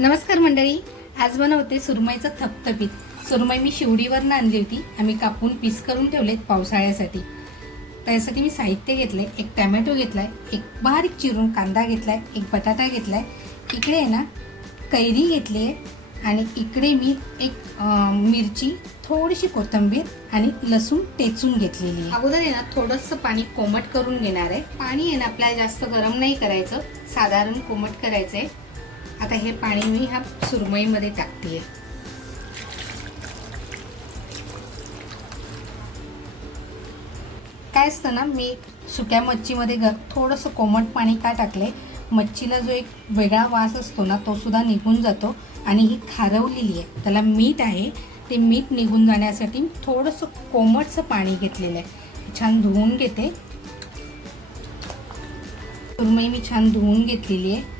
नमस्कार मंडळी आज बनवते सुरमईचं थपथपीत. सुरमई मी शिवडीवरनं आणली होती. आम्ही कापून पीस करून ठेवलेत पावसाळ्यासाठी. त्यासाठी मी साहित्य घेतलंय एक टॅमॅटो घेतलाय एक बारीक चिरून कांदा घेतलाय एक बटाटा घेतलाय. इकडे आहे ना कैरी घेतली आहे आणि इकडे मी एक मिरची थोडीशी कोथिंबीर आणि लसूण टेचून घेतलेली आहे. अगोदर आहे ना थोडंसं पाणी कोमट करून घेणार आहे. पाणी आहे ना आपल्याला जास्त गरम नाही करायचं. साधारण कोमट करायचं आहे आता हे पाणी मी ह्या सुरमईमध्ये टाकते काय असतं ना मी सुक्या मच्छीमध्ये ग थोडंसं कोमट पाणी का टाकले मच्छीला जो एक वेगळा वास असतो ना तो सुद्धा निघून जातो आणि ही खारवलेली आहे. त्याला मीठ आहे. ते मीठ निघून जाण्यासाठी थोडंसं कोमटचं पाणी घेतलेलं आहे. छान धुवून घेते. सुरमई मी छान धुवून घेतलेली आहे.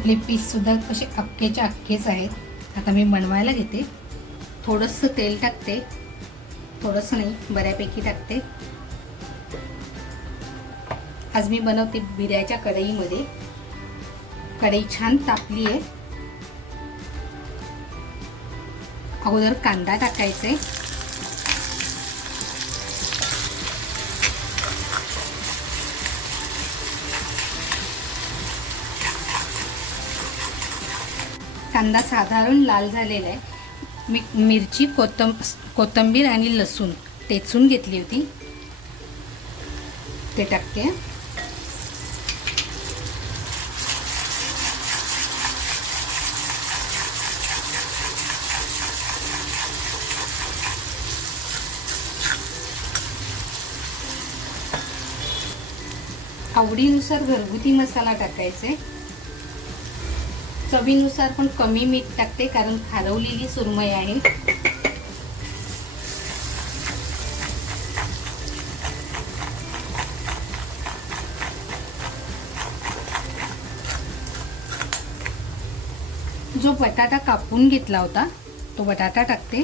आपले पीससुद्धा कसे अख्खेच्या अख्खेच आहेत. आता मी बनवायला घेते. थोडंसं तेल टाकते. थोडंसं नाही बऱ्यापैकी टाकते. आज मी बनवते बिर्याच्या कढईमध्ये. कढई छान तापली आहे. अगोदर कांदा टाकायचे. कांदा साधारण लाल झालेला आहे. मी मिरची कोथंब कोथिंबीर आणि लसूण टेचून घेतली होती. ते टाकते. आवडीनुसार घरगुती मसाला टाकायचा. आहे चवीनुसार पण कमी मीठ टाकते कारण खारवलेली सुरमई आहे. जो बटाटा कापून घेतला होता तो बटाटा टाकते.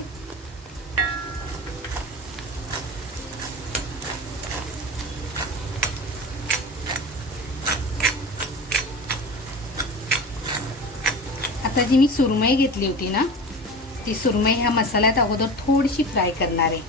आता जी मी सुरमई घेतली होती ना ती सुरमई ह्या मसाल्यात अगोदर थोडीशी फ्राय करणार आहे.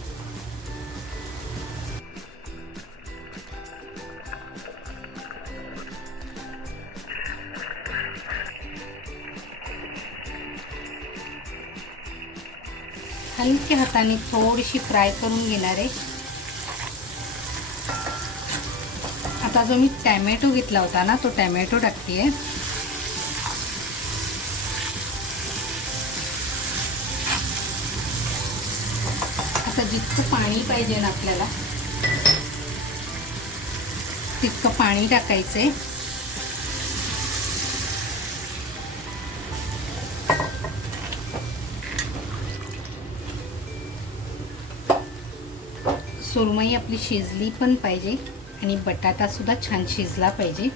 हलक्या हाताने थोडीशी फ्राय करून घेणार आहे. आता जो मी टॅमॅटो घेतला होता ना तो टॅमॅटो टाकते आहे जितकं पाणी पाहिजे ना आपल्याला तितकं पाणी टाकायचंय. सुरमई आपली शिजली पण पाहिजे आणि बटाटा सुद्धा छान शिजला पाहिजे.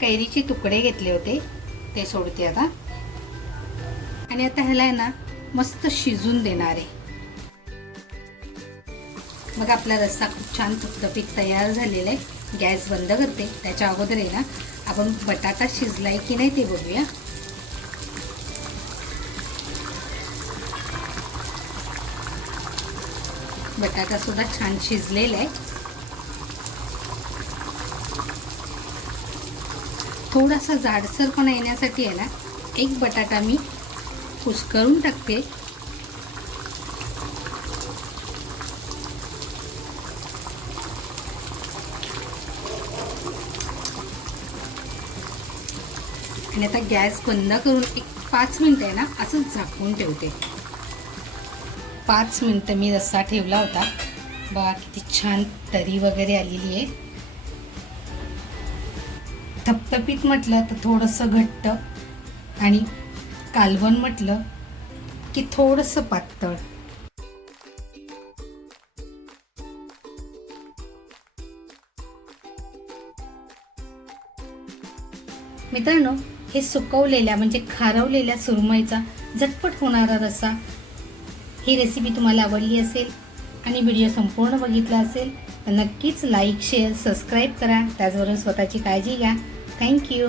कैरीचे तुकडे घेतले होते ते सोडते आता. आणि आता ह्याला आहे ना मस्त शिजून देणार आहे. मग आपला रस्सा खूप छान थपथपीत तयार झालेला आहे. गॅस बंद करते. त्याच्या अगोदर आहे ना आपण बटाटा शिजलाय की नाही ते बघूया. बटाटा सुद्धा छान शिजलेला आहे. थोडासा जाडसरपणा येण्यासाठी आहे ना एक बटाटा मी कुस्करून टाकते. आणि आता गॅस बंद करून एक पाच मिनिट आहे ना असंच झाकून ठेवते. पाच मिनटं मी रस्सा ठेवला होता. बघा किती छान तरी वगैरे आलेली आहे. थपथपीत म्हटलं तर थोडंसं घट्ट आणि कालवण म्हटलं की थोडंसं पातळ. मित्रांनो हे सुकवलेल्या म्हणजे खारवलेल्या सुरमईचा झटपट होणारा रसा ही रेसिपी तुम्हाला आवडली असेल आणि व्हिडिओ संपूर्ण बघितला असेल तर नक्कीच लाईक शेअर सबस्क्राईब करा. त्याचबरोबर स्वतःची काळजी घ्या. थँक्यू